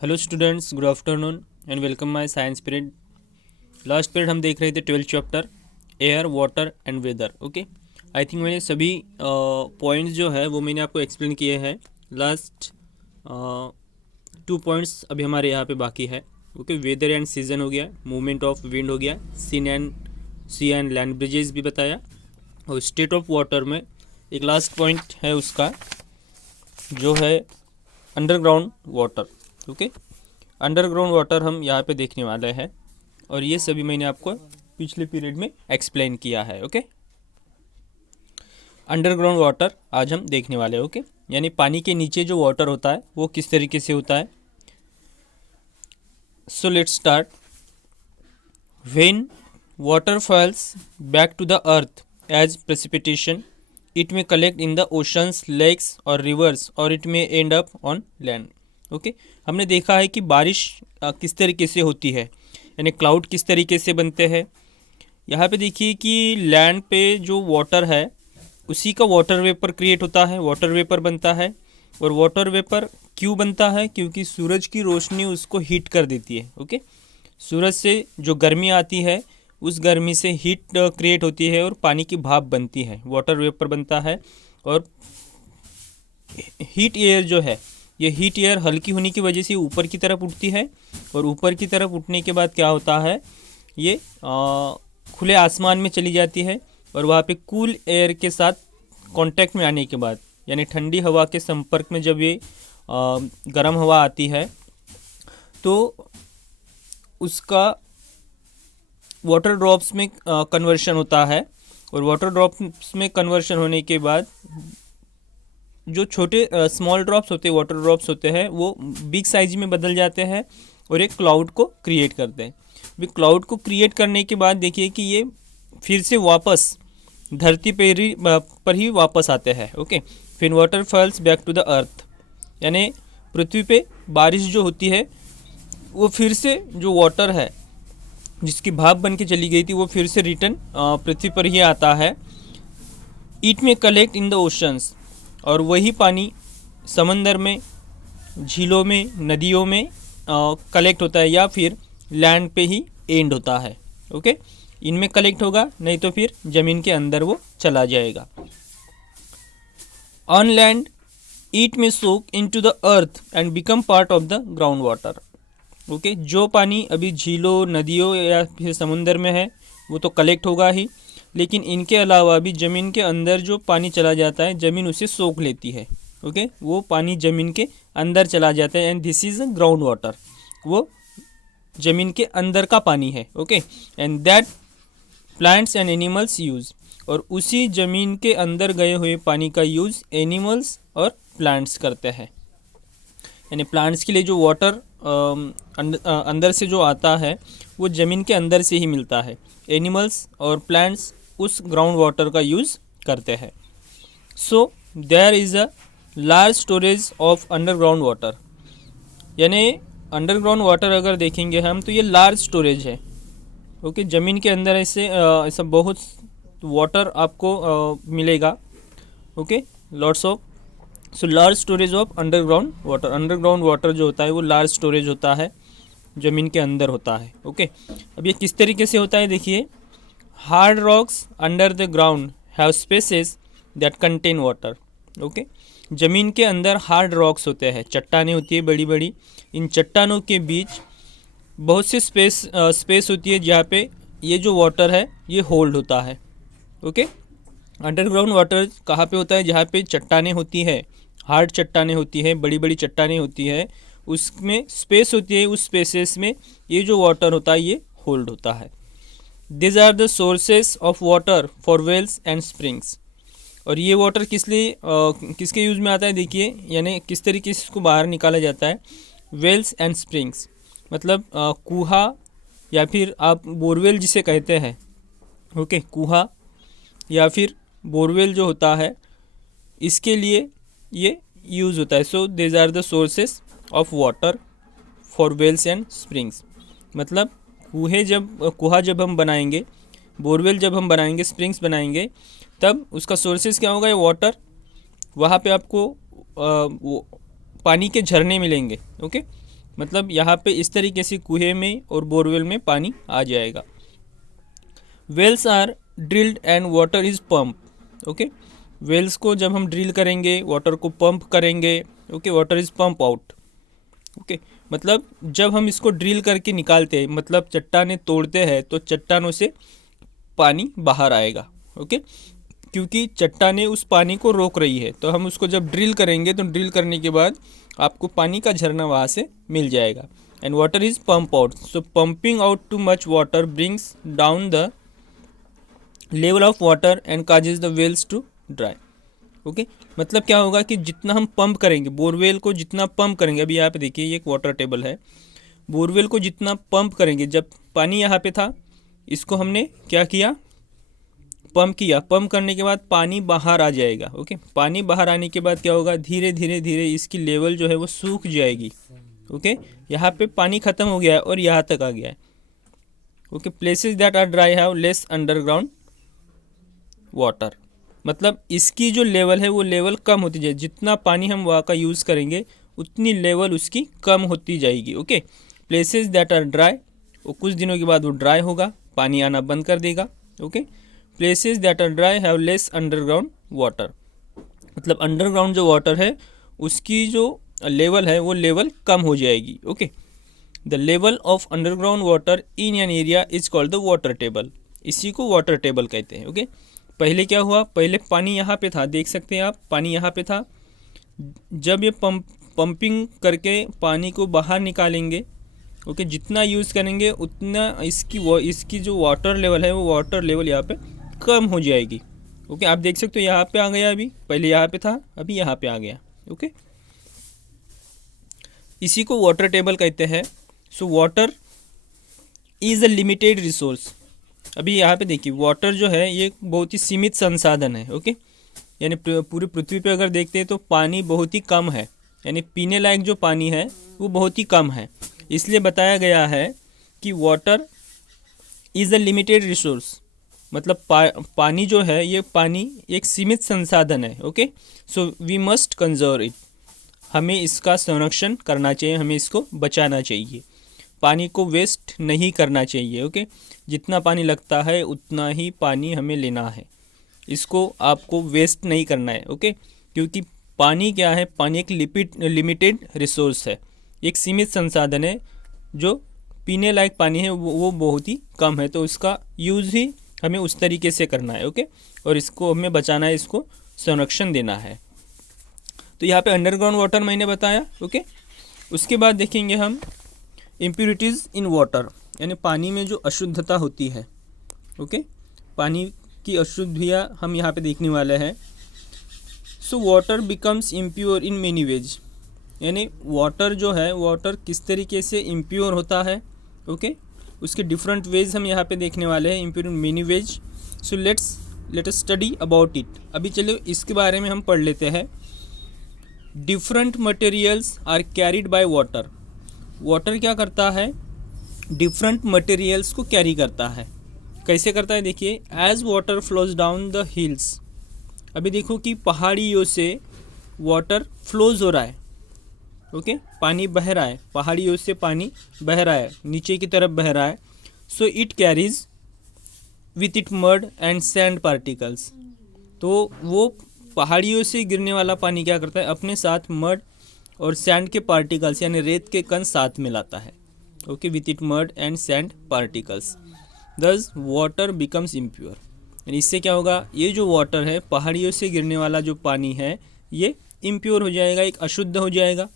Hello students, good afternoon and welcome my science period. Last period हम देख रहे थे 12th chapter air water and weather. Okay, I think मैंने सभी points जो है वो मैंने आपको एक्सप्लेन किए हैं। लास्ट 2 पॉइंट्स अभी हमारे यहाँ पे बाकी है। ओके, वेदर एंड सीजन हो गया, मूवमेंट ऑफ विंड हो गया, सी एंड लैंड ब्रिजेस भी बताया, और स्टेट ऑफ वाटर में एक लास्ट पॉइंट है उसका जो है underground water. Okay, underground water हम यहाँ पे देखने वाले हैं, और ये सभी मैंने आपको पिछले पीरियड में एक्सप्लेन किया है। ओके, अंडरग्राउंड वाटर आज हम देखने वाले हैं। ओके, यानी पानी के नीचे जो वाटर होता है वो किस तरीके से होता है। So let's start. When water falls back to the earth as precipitation, it may collect in the oceans, lakes और रिवर्स, और it may end up on land. Okay, हमने देखा है कि बारिश किस तरीके से होती है, यानी क्लाउड किस तरीके से बनते हैं। यहाँ पे देखिए कि लैंड पे जो वाटर है उसी का वाटर वेपर क्रिएट होता है, वाटर वेपर बनता है। और वाटर वेपर क्यों बनता है? क्योंकि सूरज की रोशनी उसको हीट कर देती है। ओके, सूरज से जो गर्मी आती है उस गर्मी से हीट क्रिएट होती है और पानी की भाप बनती है, वाटर वेपर बनता है। और हीट एयर जो है, ये हीट एयर हल्की होने की वजह से ऊपर की तरफ उठती है, और ऊपर की तरफ उठने के बाद क्या होता है, ये खुले आसमान में चली जाती है, और वहाँ पे कूल एयर के साथ कांटेक्ट में आने के बाद, यानी ठंडी हवा के संपर्क में जब ये गर्म हवा आती है तो उसका वाटर ड्रॉप्स में कन्वर्शन होता है। और वाटर ड्रॉप्स में कन्वर्शन होने के बाद जो छोटे स्मॉल ड्रॉप्स होते हैं, वाटर ड्रॉप्स होते हैं, वो बिग साइज में बदल जाते हैं और एक क्लाउड को क्रिएट करते हैं। भी क्लाउड को क्रिएट करने के बाद देखिए कि ये फिर से वापस धरती पर ही वापस आते हैं। ओके, फिर water falls back to the earth, यानी पृथ्वी पे बारिश जो होती है वो फिर से जो वाटर है जिसकी भाप बन के चली गई थी वो फिर से रिटर्न पृथ्वी पर ही आता है। It may collect in the oceans, और वही पानी समंदर में, झीलों में, नदियों में कलेक्ट होता है, या फिर लैंड पे ही एंड होता है। ओके, इनमें कलेक्ट होगा, नहीं तो फिर ज़मीन के अंदर वो चला जाएगा। On land it may soak into the earth and become part of the ground water. Okay, जो पानी अभी झीलों, नदियों या फिर समुंदर में है वो तो कलेक्ट होगा ही, लेकिन इनके अलावा भी ज़मीन के अंदर जो पानी चला जाता है ज़मीन उसे सोख लेती है। ओके, वो पानी ज़मीन के अंदर चला जाता है, and this is ground water, वो ज़मीन के अंदर का पानी है। Okay, and that plants and animals use, और उसी ज़मीन के अंदर गए हुए पानी का यूज़ एनिमल्स और प्लांट्स करते हैं। यानी प्लांट्स के लिए जो वाटर अंदर से जो आता है वो ज़मीन के अंदर से ही मिलता है। एनिमल्स और प्लांट्स उस ग्राउंड वाटर का यूज़ करते हैं। So there is a large storage of underground water, यानी अंडरग्राउंड वाटर अगर देखेंगे हम तो ये लार्ज स्टोरेज है। ओके, ज़मीन के अंदर ऐसा बहुत वाटर आपको मिलेगा। Okay, lots of, so large storage of underground water. Underground water जो होता है वो लार्ज स्टोरेज होता है, ज़मीन के अंदर होता है। ओके, अब ये किस तरीके से होता है देखिए। Hard rocks under the ground have spaces that contain water. Okay, ज़मीन के अंदर हार्ड रॉक्स होते हैं, चट्टानें होती है बड़ी बड़ी, इन चट्टानों के बीच बहुत सी स्पेस होती है जहाँ पे ये जो वाटर है ये होल्ड होता है। ओके, अंडरग्राउंड वाटर कहाँ पे होता है? जहाँ पे चट्टानें होती है, हार्ड चट्टानें होती है, बड़ी बड़ी चट्टानें होती है, उसमें स्पेस होती है, उस स्पेसेस में ये जो वाटर होता है ये होल्ड होता है। This are the sources of water for wells and springs, और ये वाटर किसके यूज़ में आता है देखिए, यानी किस तरीके से इसको बाहर निकाला जाता है। वेल्स एंड स्प्रिंग्स मतलब कुहा या फिर आप बोरवेल जिसे कहते हैं। ओके, कुहा या फिर बोरवेल जो होता है इसके लिए ये यूज़ होता है। So this are the sources of water for wells and springs, मतलब कुहा जब हम बनाएंगे, बोरवेल जब हम बनाएंगे, स्प्रिंग्स बनाएंगे, तब उसका सोर्सेस क्या होगा? ये वाटर, वहाँ पे आपको पानी के झरने मिलेंगे। ओके, मतलब यहाँ पे इस तरीके से कुएं में और बोरवेल में पानी आ जाएगा। Wells are drilled and water is pump. Okay, wells को जब हम ड्रिल करेंगे वाटर को पंप करेंगे। Okay, water is pump out. Okay, मतलब जब हम इसको ड्रिल करके निकालते हैं, मतलब चट्टानें तोड़ते हैं, तो चट्टानों से पानी बाहर आएगा। ओके, क्योंकि चट्टानें उस पानी को रोक रही है, तो हम उसको जब ड्रिल करेंगे तो ड्रिल करने के बाद आपको पानी का झरना वहाँ से मिल जाएगा। And water is pump out, so pumping out too much water brings down the level of water and causes the wells to dry. Okay, मतलब क्या होगा कि जितना हम पंप करेंगे, बोरवेल को जितना पंप करेंगे, अभी यहाँ पे देखिए ये एक वाटर टेबल है, बोरवेल को जितना पंप करेंगे, जब पानी यहाँ पे था इसको हमने क्या किया, पंप किया। पंप करने के बाद पानी बाहर आ जाएगा। ओके, पानी बाहर आने के बाद क्या होगा, धीरे धीरे धीरे इसकी लेवल जो है वो सूख जाएगी। ओके, यहाँ पे पानी ख़त्म हो गया है और यहाँ तक आ गया है। Okay, places that are dry have less underground water, मतलब इसकी जो लेवल है वो लेवल कम होती जाए, जितना पानी हम वहाँ का यूज़ करेंगे उतनी लेवल उसकी कम होती जाएगी। Okay, places that are dry, वो कुछ दिनों के बाद वो ड्राई होगा, पानी आना बंद कर देगा। Okay, places that are dry have less underground water, मतलब अंडरग्राउंड जो वाटर है उसकी जो लेवल है वो लेवल कम हो जाएगी। Okay, the level of underground water in an area is called the water table, इसी को वाटर टेबल कहते हैं। ओके, पहले क्या हुआ, पहले पानी यहाँ पे था, देख सकते हैं आप, पानी यहाँ पे था। जब ये पंपिंग करके पानी को बाहर निकालेंगे, ओके, जितना यूज़ करेंगे उतना इसकी जो वाटर लेवल है वो वाटर लेवल यहाँ पे कम हो जाएगी। ओके, आप देख सकते हो यहाँ पे आ गया, अभी पहले यहाँ पे था, अभी यहाँ पे आ गया। ओके, इसी को वाटर टेबल कहते हैं। So water is a limited resource, अभी यहाँ पे देखिए वाटर जो है ये बहुत ही सीमित संसाधन है। ओके, यानी पूरी पृथ्वी पे अगर देखते हैं तो पानी बहुत ही कम है, यानी पीने लायक जो पानी है वो बहुत ही कम है। इसलिए बताया गया है कि water is a limited resource, मतलब पानी जो है ये पानी एक सीमित संसाधन है। Okay, so we must conserve it, हमें इसका संरक्षण करना चाहिए, हमें इसको बचाना चाहिए, पानी को वेस्ट नहीं करना चाहिए। ओके, जितना पानी लगता है उतना ही पानी हमें लेना है, इसको आपको वेस्ट नहीं करना है। ओके, क्योंकि पानी क्या है, पानी एक लिमिटेड रिसोर्स है, एक सीमित संसाधन है, जो पीने लायक पानी है वो बहुत ही कम है, तो इसका यूज़ ही हमें उस तरीके से करना है। ओके, और इसको हमें बचाना है, इसको संरक्षण देना है। तो यहाँ पे अंडरग्राउंड वाटर मैंने बताया। ओके, उसके बाद देखेंगे हम इम्प्यूरिटीज़ इन वाटर, यानी पानी में जो अशुद्धता होती है। ओके, पानी की अशुद्धियाँ हम यहाँ पे देखने वाले हैं। So water becomes impure in many veg, यानी वाटर जो है, वाटर किस तरीके से इम्प्योर होता है। ओके, उसके डिफरेंट वेज हम यहाँ पे देखने वाले हैं, impure in many ways. So let us study about it. अभी चलो इसके बारे में हम पढ़ लेते हैं। Different materials are carried by water, water क्या करता है, डिफरेंट मटेरियल्स को कैरी करता है। कैसे करता है, देखिए, as water flows down the hills, अभी देखो कि पहाड़ियों से वाटर फ्लोज हो रहा है। ओके, पानी बह रहा है, पहाड़ियों से पानी बह रहा है, नीचे की तरफ बह रहा है। So it carries with it mud and sand particles, तो वो पहाड़ियों से गिरने वाला पानी क्या करता है, अपने साथ मड और सैंड के पार्टिकल्स यानी रेत के कण साथ में लाता है। Okay, with it mud and sand particles, दस वाटर बिकम्स इम्प्योर, यानी इससे क्या होगा, ये जो वाटर है, पहाड़ियों से गिरने वाला जो पानी है, ये इम्प्योर हो जाएगा, एक अशुद्ध हो जाएगा,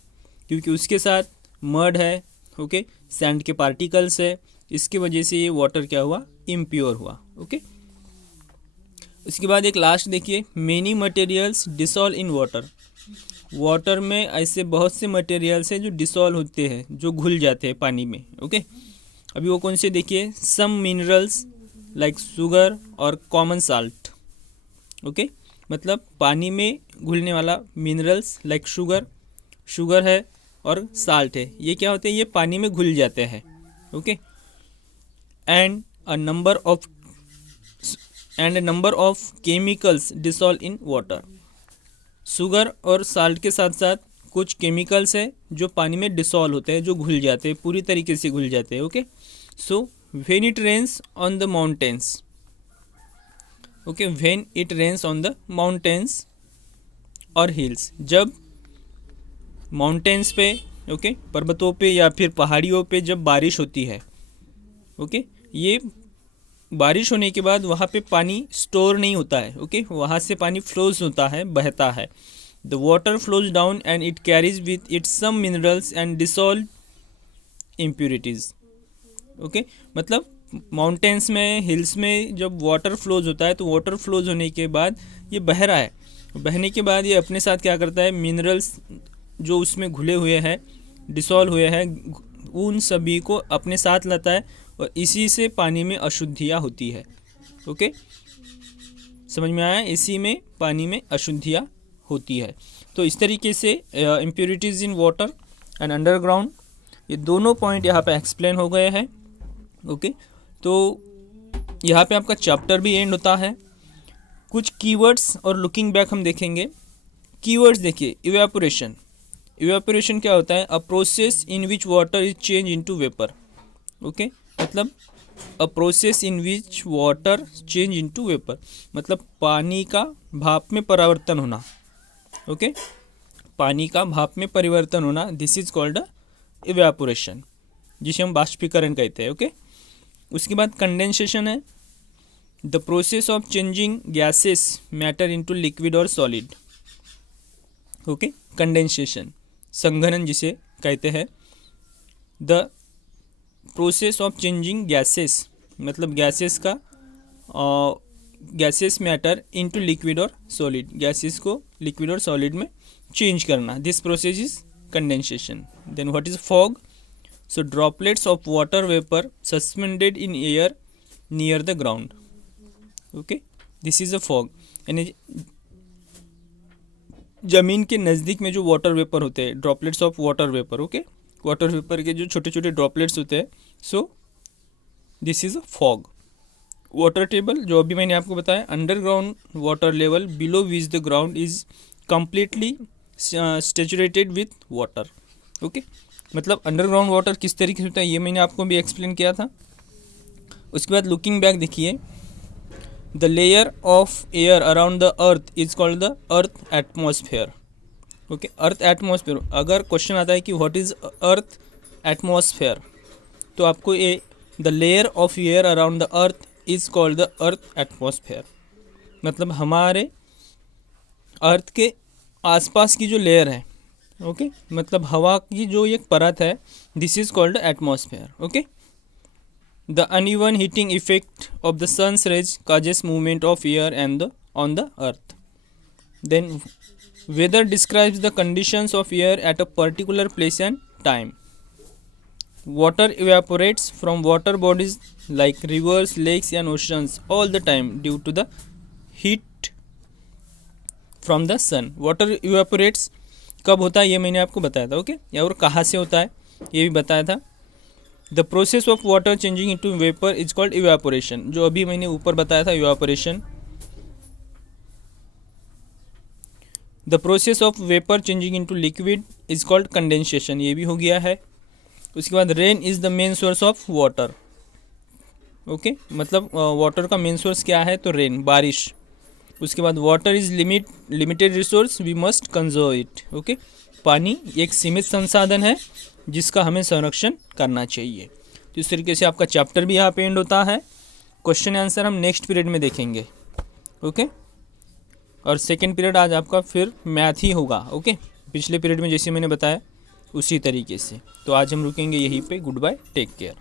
क्योंकि उसके साथ मड है। ओके, सैंड के पार्टिकल्स है, इसकी वजह से ये वाटर क्या हुआ, इम्प्योर हुआ। ओके, इसके बाद एक लास्ट देखिए, many materials dissolve in water, water में ऐसे बहुत से मटेरियल्स हैं जो डिसॉल्व होते हैं, जो घुल जाते हैं पानी में। ओके, अभी वो कौन से देखिए, सम मिनरल्स लाइक शुगर और कॉमन साल्ट। ओके, मतलब पानी में घुलने वाला मिनरल्स लाइक शुगर है और साल्ट है, ये क्या होते हैं, ये पानी में घुल जाते हैं। Okay, and a number of chemicals dissolve in water, sugar और साल्ट के साथ साथ कुछ केमिकल्स है जो पानी में डिसॉल्व होते हैं, जो घुल जाते हैं, पूरी तरीके से घुल जाते हैं. Okay, so when it rains on the mountains, okay, when it rains on the mountains और हिल्स, जब माउंटेन्स पे, ओके, पर्वतों पे या फिर पहाड़ियों पे जब बारिश होती है, ओके, ये बारिश होने के बाद वहाँ पे पानी स्टोर नहीं होता है. ओके, वहाँ से पानी फ्लोज होता है, बहता है. The water flows down and it carries with it some minerals and dissolve impurities. Okay, मतलब माउंटेन्स में, हिल्स में जब वाटर फ्लोज होता है तो वाटर फ्लोज होने के बाद ये बह रहा है. बहने के बाद ये अपने साथ क्या करता है, मिनरल्स जो उसमें घुले हुए हैं, डिसॉल्व हुए हैं, उन सभी को अपने साथ लाता है और इसी से पानी में अशुद्धियाँ होती है. ओके, समझ में आया? इसी में पानी में अशुद्धियाँ होती है. तो इस तरीके से impurities in water and underground, ये दोनों पॉइंट यहाँ पे एक्सप्लेन हो गए हैं. ओके, तो यहाँ पे आपका चैप्टर भी एंड होता है. कुछ कीवर्ड्स और लुकिंग बैक हम देखेंगे. कीवर्ड्स देखिए, इवेपोरेशन. इवेपोरेशन क्या होता है? A process in which water is change into vapour. Okay, मतलब a process in which water change into vapour, मतलब पानी का भाप में परिवर्तन होना. ओके, पानी का भाप में परिवर्तन होना, this is called a evaporation, जिसे हम बाष्पीकरण कहते हैं. ओके, उसके बाद कंडेंसेशन है, the process of changing gases matter into liquid और सॉलिड. ओके, कंडेंसेशन, संघनन जिसे कहते हैं. The process of changing gases, मतलब गैसेस का गैसेस मैटर इनटू लिक्विड और सॉलिड, गैसेस को लिक्विड और सॉलिड में चेंज करना, this process is condensation. Then what is fog? So droplets of water vapour suspended in air near the ground. Okay, this is a fog, यानी जमीन के नज़दीक में जो वाटर वेपर होते हैं, droplets of water vapour. Okay, water vapour के जो छोटे छोटे ड्रॉपलेट्स होते हैं, so this is a fog. Water table, जो अभी मैंने आपको बताया, underground water level below which the ground is completely saturated with water. Okay, मतलब अंडरग्राउंड वाटर किस तरीके से होता है ये मैंने आपको भी एक्सप्लेन किया था. उसके बाद लुकिंग बैक देखिए, the layer of air around the earth is called the earth atmosphere. Okay, earth atmosphere. अगर क्वेश्चन आता है कि व्हाट इज अर्थ एटमॉस्फेयर, तो आपको ये the layer of air around the earth is called the earth atmosphere, मतलब हमारे अर्थ के आसपास की जो लेयर है, ओके, मतलब हवा की जो एक परत है, this is called atmosphere. Okay, the uneven heating effect of the sun's rays causes movement of air and on the earth. Then weather describes the conditions of air at a particular place and time. Water evaporates from water bodies like rivers, lakes and oceans all the time due to the heat from the sun. Water evaporates कब होता है ये मैंने आपको बताया था. Okay, या और कहाँ से होता है ये भी बताया था. The process of water changing into vapour is called evaporation, जो अभी मैंने ऊपर बताया था, evaporation. The process of vapour changing into liquid is called condensation, ये भी हो गया है. उसके बाद rain is the main source of water. Okay, मतलब वाटर का मेन सोर्स क्या है, तो रेन, बारिश. उसके बाद water is limited resource, we must conserve it. Okay, पानी एक सीमित संसाधन है जिसका हमें संरक्षण करना चाहिए. तो इस तरीके से आपका चैप्टर भी यहाँ पे एंड होता है. क्वेश्चन आंसर हम नेक्स्ट पीरियड में देखेंगे. ओके, और सेकेंड पीरियड आज आपका फिर मैथ ही होगा. ओके, पिछले पीरियड में जैसे मैंने बताया उसी तरीके से. तो आज हम रुकेंगे यहीं पे. Goodbye, take care.